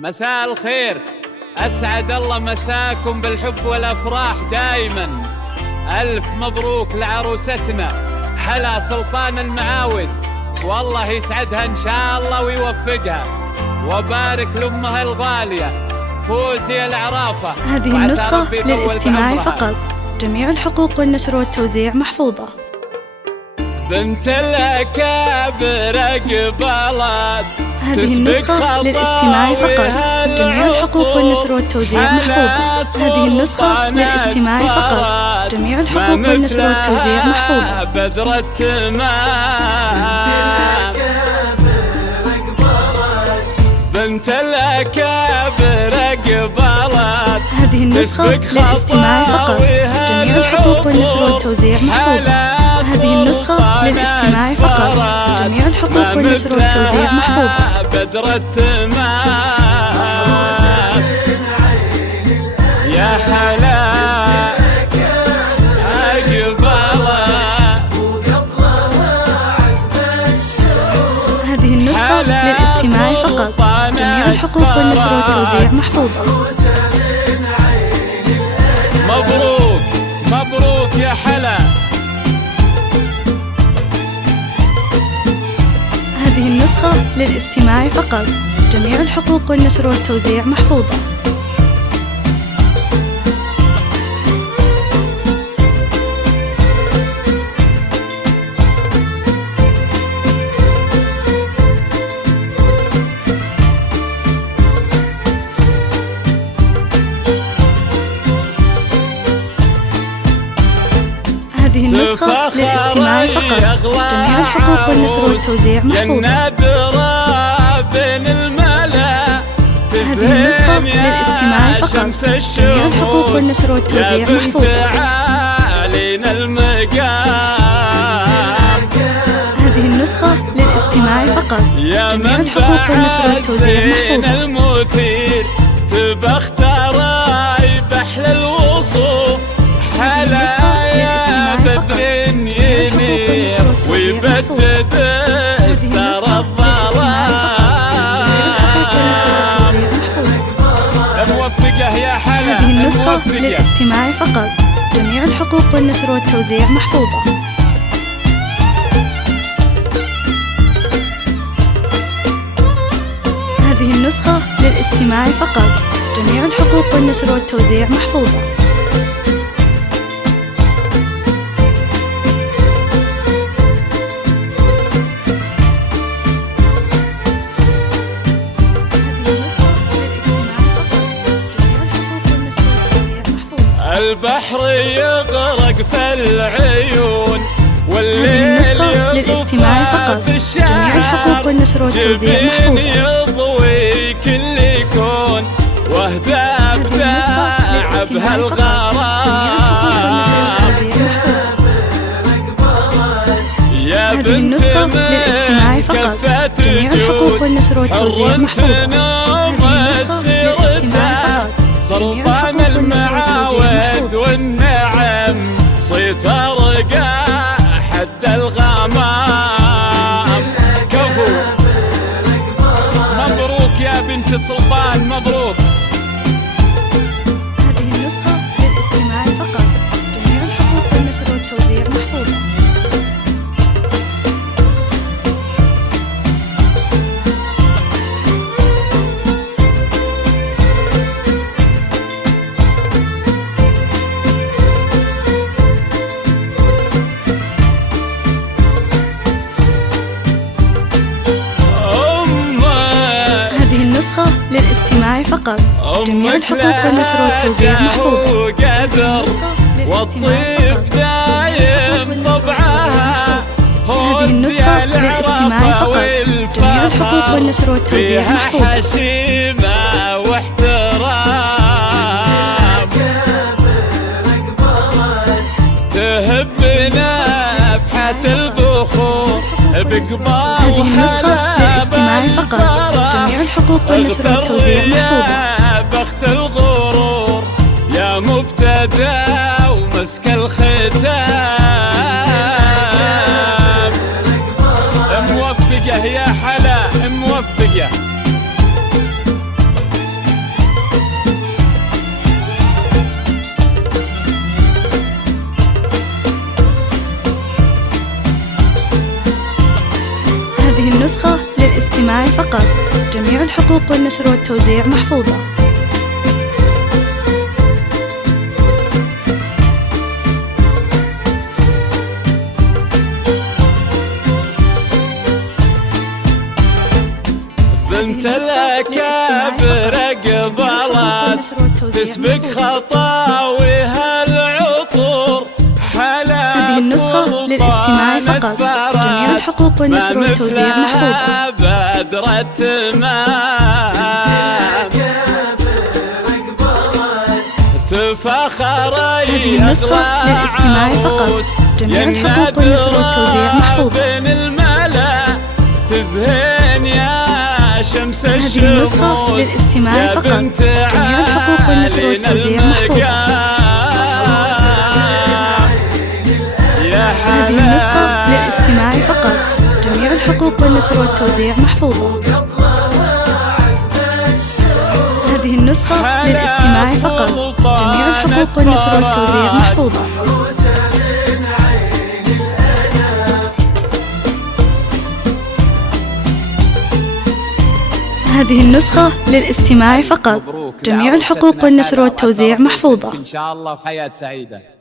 مساء الخير، أسعد الله مساكم بالحب والأفراح دايما. ألف مبروك لعروستنا حلا سلطان المعاود، والله يسعدها إن شاء الله ويوفقها، وبارك لأمها الغالية فوزي العرافة. هذه النسخة للاستماع فقط، جميع الحقوق والنشر والتوزيع محفوظة. بنت الأكابر قبلت، هذه النسخة للاستماع فقط، جميع الحقوق والنشر والتوزيع محفوظة. هذه النسخة للاستماع فقط، جميع الحقوق والنشر والتوزيع محفوظة. بدر بنت الأكابر قبلت. هذه النسخة للاستماع فقط، جميع الحقوق والنشر والتوزيع محفوظة. هذه النسخة للاستماع فقط، جميع الحقوق والنشر والتوزيع محفوظة. بدر يا حلا هذه النسخة للاستماع فقط، جميع الحقوق والنشر والتوزيع محفوظة. مبروك مبروك يا حلا. هذه النسخة للاستماع فقط، جميع الحقوق والنشر والتوزيع محفوظة. هذه النسخة للاستماع فقط، جميع الحقوق والنشر والتوزيع محفوظة. هذه النسخة للاستماع فقط، جميع الحقوق والنشر والتوزيع محفوظة. هذه النسخة للاستماع فقط، جميع الحقوق والنشر والتوزيع محفوظة. بحل الوصوف حلا بدرين يني ويبدد استر الظلام. موفقه يا حلا. هذه النسخة للاستماع فقط، جميع الحقوق والنشر والتوزيع محفوظة. هذه النسخة للاستماع فقط، جميع الحقوق والنشر والتوزيع محفوظة. البحر يغرق في العيون والليل للاستماع فقط، جميع الحقوق والنشر والتوزيع محفوظة. يضوي كل كون واهدى بداع بهالغرام. يا هذه النسخة للاستماع فقط، جميع الحقوق والنشر والتوزيع محفوظة. سلطان المعاود والنعم صيت رقع حد الغمام. كفو مبروك يا بنت سلطان، مبروك. هذه النسخة للاستماع فقط، جميع الحقوق والنشر والتوزيع محفوظة. للاستماع فقط، جميع الحقوق والنشر والتوزيع محفوظة. والطيب دايم طبعها. هذه النسخة للاستماع فقط، جميع الحقوق والنشر والتوزيع محفوظة. حشيمة واحترام تهب نفحة البخور بقبال. هذه النسخة للاستماع فقط، جميع الحقوق والنشر والتوزيع محفوظة. بخت الغرور يا مبتدى ومسك الختام. موفقة يا حلا موفقة. الحقوق والنشر والتوزيع محفوظة. بنت الأكابر قبلت تسبق خطاويها العطور. هذه النسخة للاستماع فقط. جميع الحقوق والنشر والتوزيع محفوظة. بدر التمام تفخر هذه النسخة للاستماع فقط. جميع الحقوق والنشر والتوزيع محفوظة. تزهين يا شمس الشموس. هذه النسخة للاستماع فقط. جميع الحقوق والنشر والتوزيع محفوظة. هذه النسخة للاستماع فقط. جميع الحقوق والنشر والتوزيع محفوظة. هذه النسخة للاستماع فقط. جميع الحقوق والنشر والتوزيع محفوظة. هذه النسخة للاستماع فقط. جميع الحقوق والنشر والتوزيع محفوظة. إن شاء الله وحياة سعيدة.